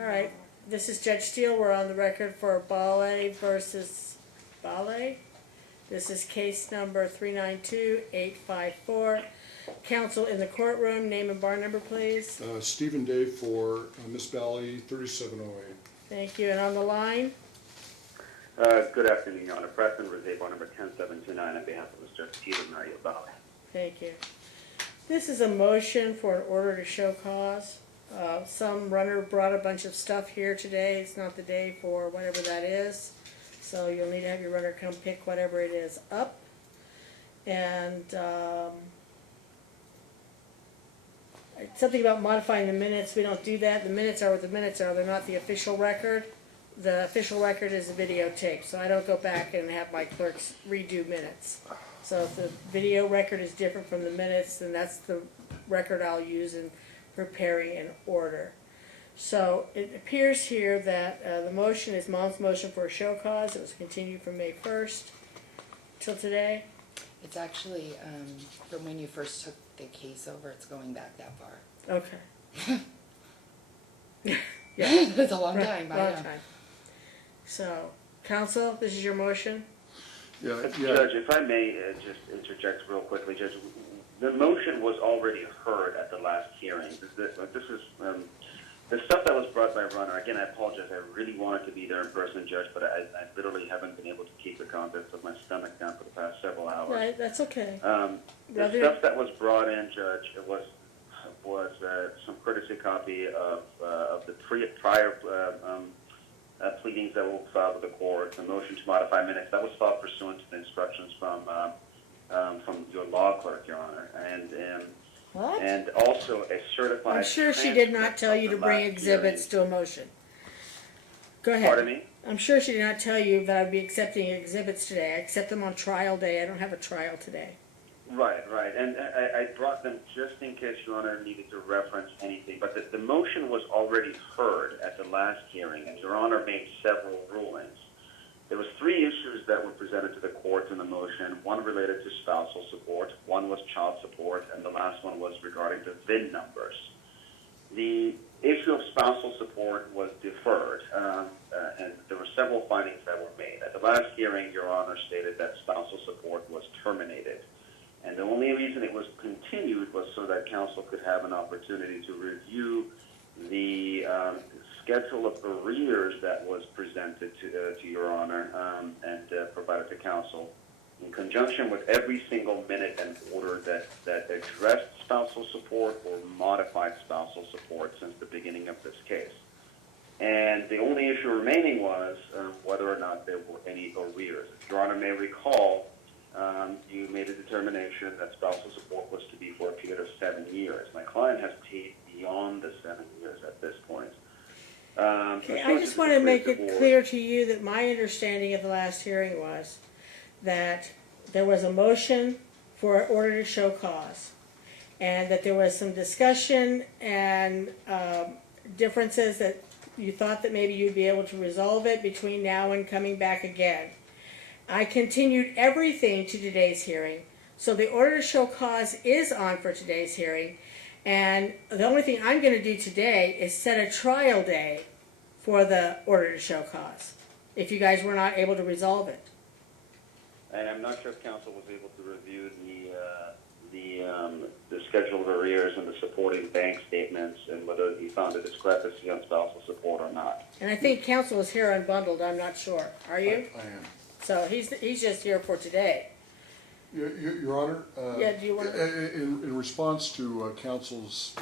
All right, this is Judge Steele. We're on the record for Balle versus Balle. This is case number 392-854. Counsel in the courtroom, name and bar number, please. Stephen Day for Miss Balle, 3708. Thank you. And on the line? Good afternoon, Your Honor. Preston Rosé, bar number 10729 on behalf of Mr. Peter Mario Balle. Thank you. This is a motion for an order to show cause. Some runner brought a bunch of stuff here today. It's not the day for whatever that is. So you'll need to have your runner come pick whatever it is up. And something about modifying the minutes. We don't do that. The minutes are what the minutes are. They're not the official record. The official record is a videotape. So I don't go back and have my clerks redo minutes. So if the video record is different from the minutes, then that's the record I'll use in preparing an order. So it appears here that the motion is Mom's motion for a show cause. It was continued from May 1st till today. It's actually from when you first took the case over. It's going back that far. Okay. Yeah, it's a long time. Long time. So, counsel, this is your motion? Yeah. Judge, if I may just interject real quickly, Judge, the motion was already heard at the last hearing. This is the stuff that was brought by Runner. Again, I apologize. I really wanted to be there in person, Judge, but I literally haven't been able to keep the contents of my stomach down for the past several hours. Right, that's okay. The stuff that was brought in, Judge, it was some courtesy copy of the prior pleadings that were filed with the court, the motion to modify minutes that was filed pursuant to the instructions from your law clerk, Your Honor, What? and also a certified. I'm sure she did not tell you to bring exhibits to a motion. Go ahead. Pardon me? I'm sure she did not tell you that I'd be accepting exhibits today. I accept them on trial day. I don't have a trial today. Right. And I brought them just in case Your Honor needed to reference anything. But the motion was already heard at the last hearing, and Your Honor made several rulings. There was 3 issues that were presented to the court in the motion. One related to spousal support, one was child support, and the last one was regarding the VIN numbers. The issue of spousal support was deferred, and there were several findings that were made. At the last hearing, Your Honor stated that spousal support was terminated. And the only reason it was continued was so that counsel could have an opportunity to review the schedule of arrears that was presented to Your Honor and provided to counsel in conjunction with every single minute and order that addressed spousal support or modified spousal support since the beginning of this case. And the only issue remaining was whether or not there were any arrears. Your Honor may recall you made a determination that spousal support was to be for a period of 7 years. My client has paid beyond the 7 years at this point. Okay, I just want to make it clear to you that my understanding of the last hearing was that there was a motion for an order to show cause, and that there was some discussion and differences that you thought that maybe you'd be able to resolve it between now and coming back again. I continued everything to today's hearing, so the order to show cause is on for today's hearing, and the only thing I'm going to do today is set a trial day for the order to show cause, if you guys were not able to resolve it. And I'm not sure if counsel was able to review the schedule of arrears and the supporting bank statements and whether he found a discrepancy on spousal support or not. And I think counsel is here unbundled, I'm not sure. Are you? I am. So he's just here for today. Your Honor, Yeah, do you want to? in response to counsel's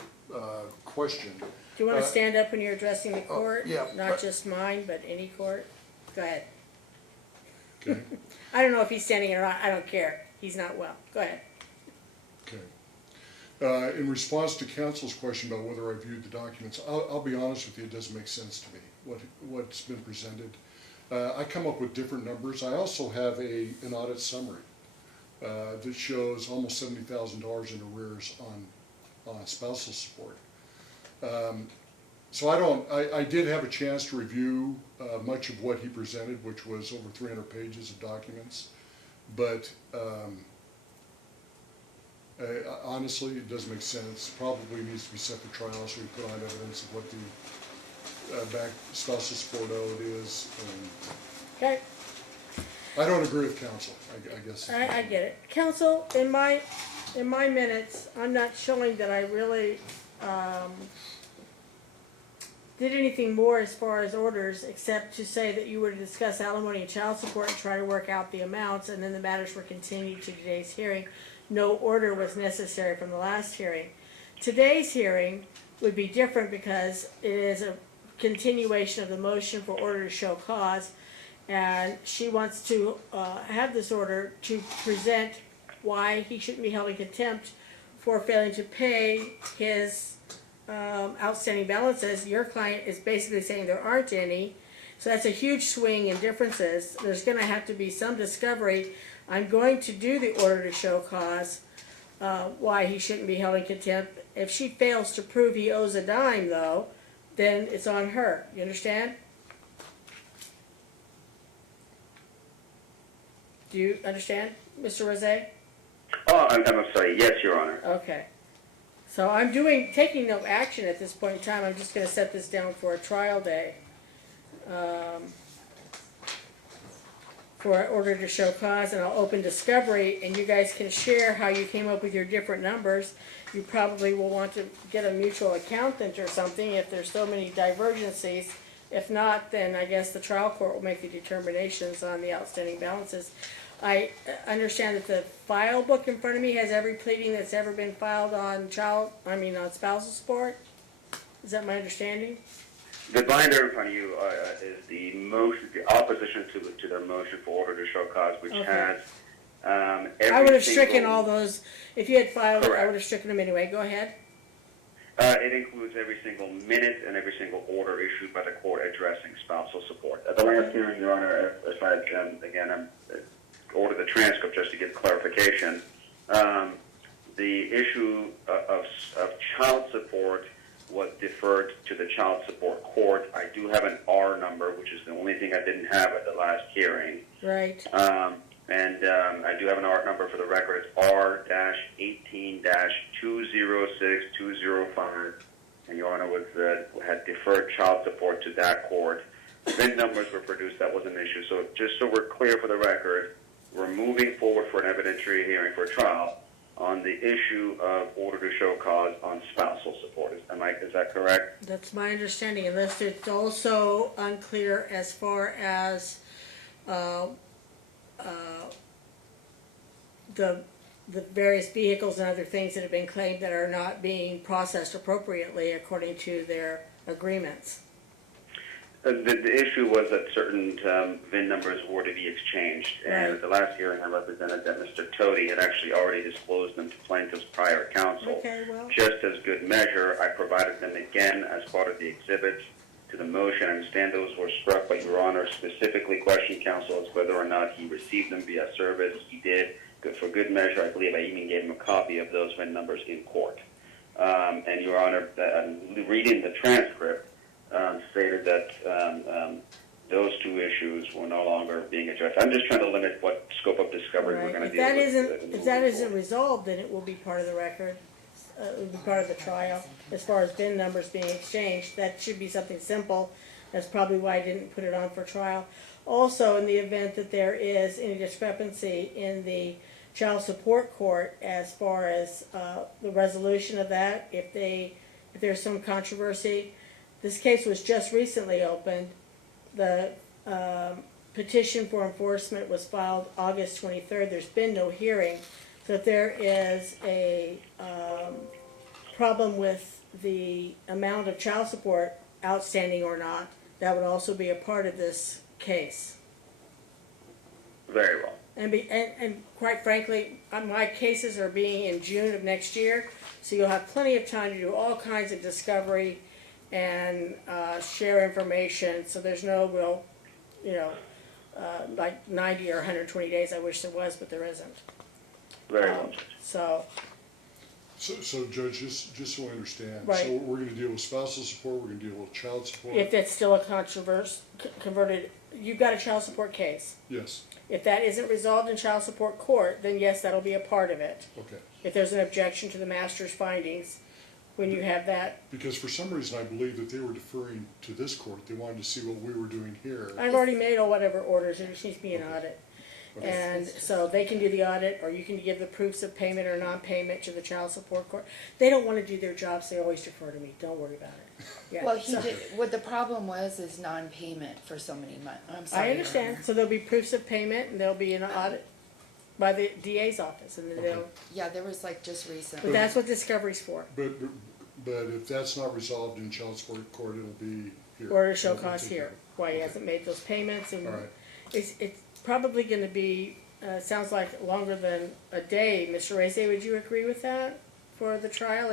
question. Do you want to stand up when you're addressing the court? yeah, Not just mine, but any court? Go ahead. Okay. I don't know if he's standing or not. I don't care. He's not well. Go ahead. Okay. In response to counsel's question about whether I viewed the documents, I'll be honest with you, it doesn't make sense to me, what's been presented. I come up with different numbers. I also have an audit summary that shows almost $70,000 in arrears on spousal support. So I did have a chance to review much of what he presented, which was over 300 pages of documents, but honestly, it doesn't make sense. Probably needs to be set for trial so we put on evidence of what back spousal support, oh, it is. Okay, I don't agree with council, I guess. I get it. Council, in my minutes, I'm not showing that I really, did anything more as far as orders, except to say that you were to discuss alimony and child support and try to work out the amounts, and then the matters were continued to today's hearing. No order was necessary from the last hearing. Today's hearing would be different because it is a continuation of the motion for order to show cause, and she wants to have this order to present why he shouldn't be held in contempt for failing to pay his outstanding balances. Your client is basically saying there aren't any, so that's a huge swing in differences. There's going to have to be some discovery. I'm going to do the order to show cause, why he shouldn't be held in contempt. If she fails to prove he owes a dime, though, then it's on her. You understand? Do you understand, Mr. Rosé? Oh, I'm sorry. Yes, Your Honor. Okay. So I'm taking no action at this point in time. I'm just going to set this down for a trial day. For an order to show cause, and I'll open discovery, and you guys can share how you came up with your different numbers. You probably will want to get a mutual accountant or something if there's so many divergencies. If not, then I guess the trial court will make the determinations on the outstanding balances. I understand that the file book in front of me has every pleading that's ever been filed on on spousal support. Is that my understanding? The binder in front of you is the motion, the opposition to their motion for order to show cause, which has every I would have single- stricken all those. If you had filed it, I Correct. would have stricken them anyway. Go ahead. It includes every single minute and every single order issued by the court addressing spousal support. At the last hearing, Your Honor, if I again, order the transcript just to give clarification, the issue of child support was deferred to the child support court. I do have an R number, which is the only thing I didn't have at the last hearing. Right. And I do have an R number for the record. It's R-18-206205. And Your Honor had deferred child support to that court. VIN numbers were produced. That was an issue. So just so we're clear for the record, we're moving forward for an evidentiary hearing for trial on the issue of order to show cause on spousal support. Is that correct? That's my understanding, unless it's also unclear as far as the various vehicles and other things that have been claimed that are not being processed appropriately according to their agreements. The issue was that certain VIN numbers were to be exchanged, and Right. at the last hearing I represented that Mr. Toti had actually already disclosed them to plaintiff's prior counsel. Okay, well. Just as good measure, I provided them again as part of the exhibits to the motion. I understand those were struck, but Your Honor specifically questioned counsel as whether or not he received them via service. He did. For good measure, I believe I even gave him a copy of those VIN numbers in court. And Your Honor, reading the transcript, stated that those two issues were no longer being addressed. I'm just trying to limit what scope of discovery we're going to deal with. If that isn't resolved, then it will be part of the record. It will be part of the trial. As far as VIN numbers being exchanged, that should be something simple. That's probably why I didn't put it on for trial. Also, in the event that there is any discrepancy in the child support court as far as the resolution of that, if there's some controversy. This case was just recently opened. The petition for enforcement was filed August 23rd. There's been no hearing. So if there is a problem with the amount of child support outstanding or not, that would also be a part of this case. Very well. And quite frankly, my cases are being in June of next year, so you'll have plenty of time to do all kinds of discovery and share information. So there's no real, like 90 or 120 days. I wish there was, but there isn't. Very well. So Judge, just so I understand, Right. so we're going to deal with spousal support, we're going to deal with child support? If it's still a converted, you've got a child support case. Yes, If that isn't resolved in child support court, then yes, that'll be a part of it. okay. If there's an objection to the master's findings, when you have that. Because for some reason, I believe that they were deferring to this court. They wanted to see what we were doing here. I've already made or whatever orders, there just needs to be an audit. Okay. And so they can do the audit, or you can give the proofs of payment or non-payment to the child support court. They don't wanna do their jobs, they always defer to me, don't worry about it. Yeah, Well, he so- did, what the problem was is non-payment for so many months. I'm sorry. I Your understand, Honor. so there'll be proofs of payment, and there'll be an audit by the DA's office, and then Okay. they'll, Yeah, there was like just recent. but that's what discovery's for. But if that's not resolved in child support court, it'll be here. Order to show We'll cause take here, care of it. why he Okay. hasn't made those payments, and All right. it's probably gonna be, sounds like longer than a day. Mr. Reyes, would you agree with that for the trial?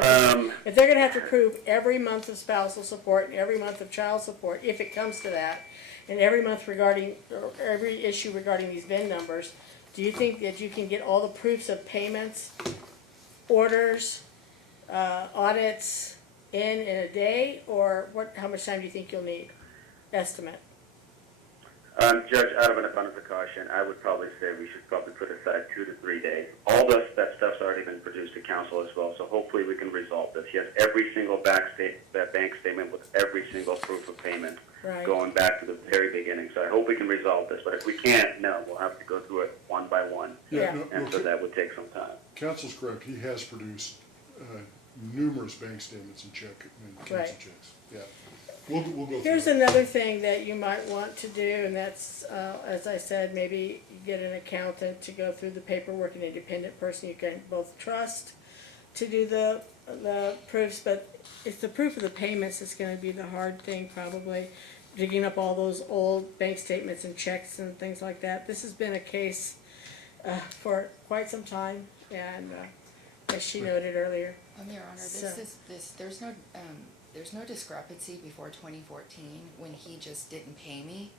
If they're gonna have to prove every month of spousal support and every month of child support, if it comes to that, and every month regarding, or every issue regarding these VIN numbers, do you think that you can get all the proofs of payments, orders, audits in a day, or how much time do you think you'll need? Estimate. Judge, out of an abundance of caution, I would probably say we should probably put aside 2 to 3 days. All that stuff's already been produced to counsel as well, so hopefully we can resolve this. He has every single bank statement with every single proof of payment Right. going back to the very beginning. So I hope we can resolve this, but if we can't, no, we'll have to go through it one by one, Yeah. No, and so that would take some time. Counsel's correct. He has produced numerous bank statements and cancel Right. checks. Yeah. We'll go through Here's it. another thing that you might want to do, and that's, as I said, maybe get an accountant to go through the paperwork, an independent person you can both trust to do the proofs, but it's the proof of the payments that's gonna be the hard thing probably, digging up all those old bank statements and checks and things like that. This has been a case for quite some time, and as she noted earlier. Your Honor, So- there's no discrepancy before 2014 when he just didn't pay me,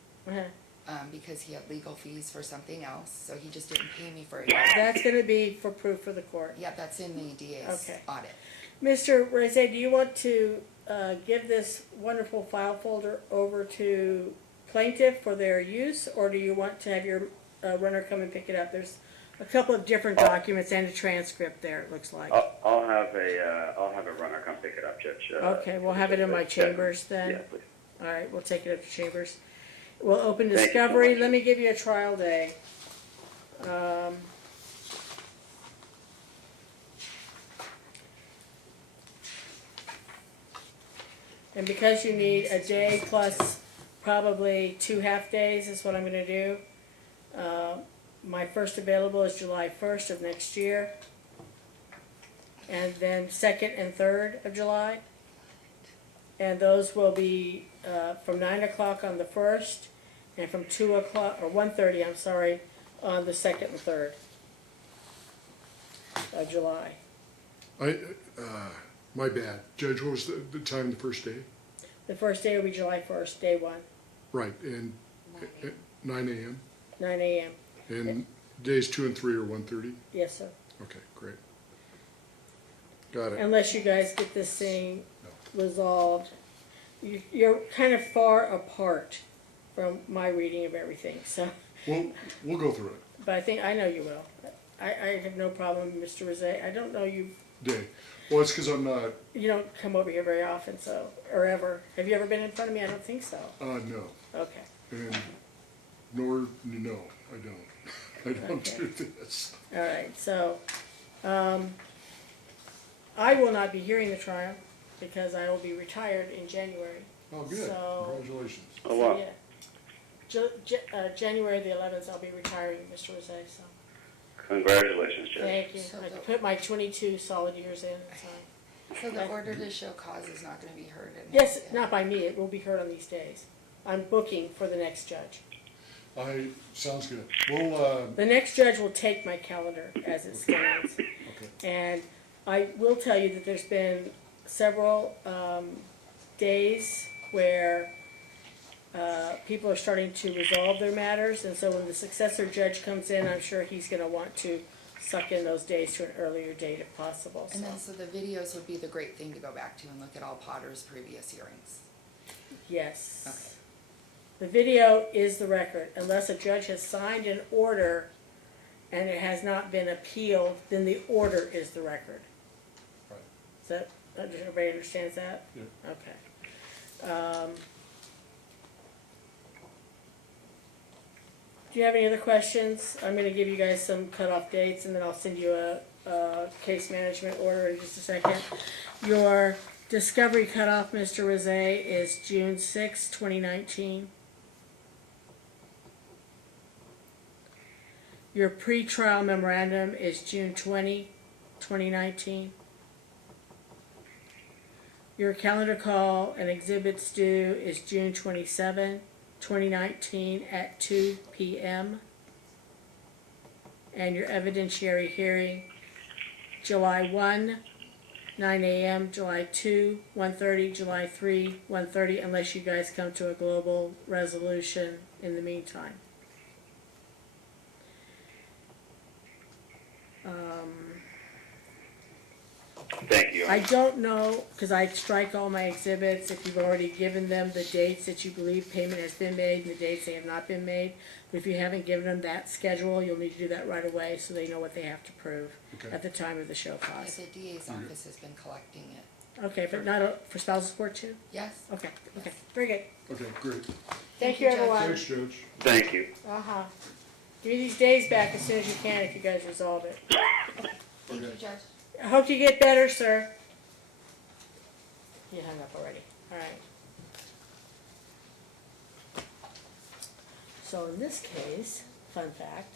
because he had legal fees for something else, so he just didn't pay me for it. That's gonna be for proof for the court. Yeah, that's in the DA's Okay. audit. Mr. Reze, do you want to give this wonderful file folder over to plaintiff for their use, or do you want to have your runner come and pick it up? There's a couple of different documents and a transcript there, it looks like. I'll have a runner come pick it up, Judge. Okay, we'll have it in my chambers then. Yeah, please. All right, we'll take it up to chambers. We'll open Thank you so discovery. much. Let me give you a trial day. And because you need a day plus probably 2 half-days is what I'm gonna do. My first available is July 1st of next year. And then 2nd and 3rd of July. And those will be from 9 o'clock on the 1st and from 2 o'clock, or 1:30, I'm sorry, on the 2nd and 3rd of July. My bad. Judge, what was the time the first day? The first day will be July 1st, day 1, Right, and at 9 a.m. 9 a.m. And days 2 and 3 are 1:30? Yes, sir. Okay, great. Got it. Unless you guys get this thing resolved. You're kind of far apart from my reading of everything, so, We'll go through it. but I know you will. I have no problem, Mr. Rosé. I don't know you, Day. Well, it's because I'm not, you don't come over here very often, so, or ever. Have you ever been in front of me? I don't think so. no. Okay. And no, I don't. I don't Okay. do this. All right, so, I will not be hearing the trial because I will be retired in January. Oh, good. So- Congratulations. Oh, So, wow. yeah. January the 11th, I'll be retiring, Mr. Rosé, so, Congratulations, Judge. thank you. So I the- put my 22 solid years in, so. So the order to show cause is not gonna be heard in. Yes, not by me, it will be heard on these days. I'm booking for the next judge. Sounds good. We'll, The next judge will take my calendar as it stands. okay. And I will tell you that there's been several days where people are starting to resolve their matters, and so when the successor judge comes in, I'm sure he's gonna want to suck in those days to an earlier date if possible, so. And then, so the videos would be the great thing to go back to and look at all Potter's previous hearings. Yes. Okay. The video is the record. Unless a judge has signed an order and it has not been appealed, then the order is the record. Right. Is that Everybody understands that? Yeah. Okay. Do you have any other questions? I'm gonna give you guys some cutoff dates, and then I'll send you a case management order in just a second. Your discovery cutoff, Mr. Rosé, is June 6, 2019. Your pretrial memorandum is June 20, 2019. Your calendar call and exhibits due is June 27, 2019 at 2 p.m. And your evidentiary hearing, July 1, 9 a.m., July 2, 1:30, July 3, 1:30, unless you guys come to a global resolution in the meantime. Thank you. I don't know, because I strike all my exhibits, if you've already given them the dates that you believe payment has been made and the dates they have not been made. But if you haven't given them that schedule, you'll need to do that right away so they know what they have to prove Okay. at the time of the show Yeah, cause. the DA's office has been collecting it. Okay, but not for spousal support too? Yes? Okay, very good. Okay, great. Thank you, Judge. everyone. Thanks, Judge. Thank you. Uh-huh. Give me these days back as soon as you can if you guys resolve it. Thank you, Okay. Judge. I hope you get better, sir. You hung up already. All right. So in this case, fun fact,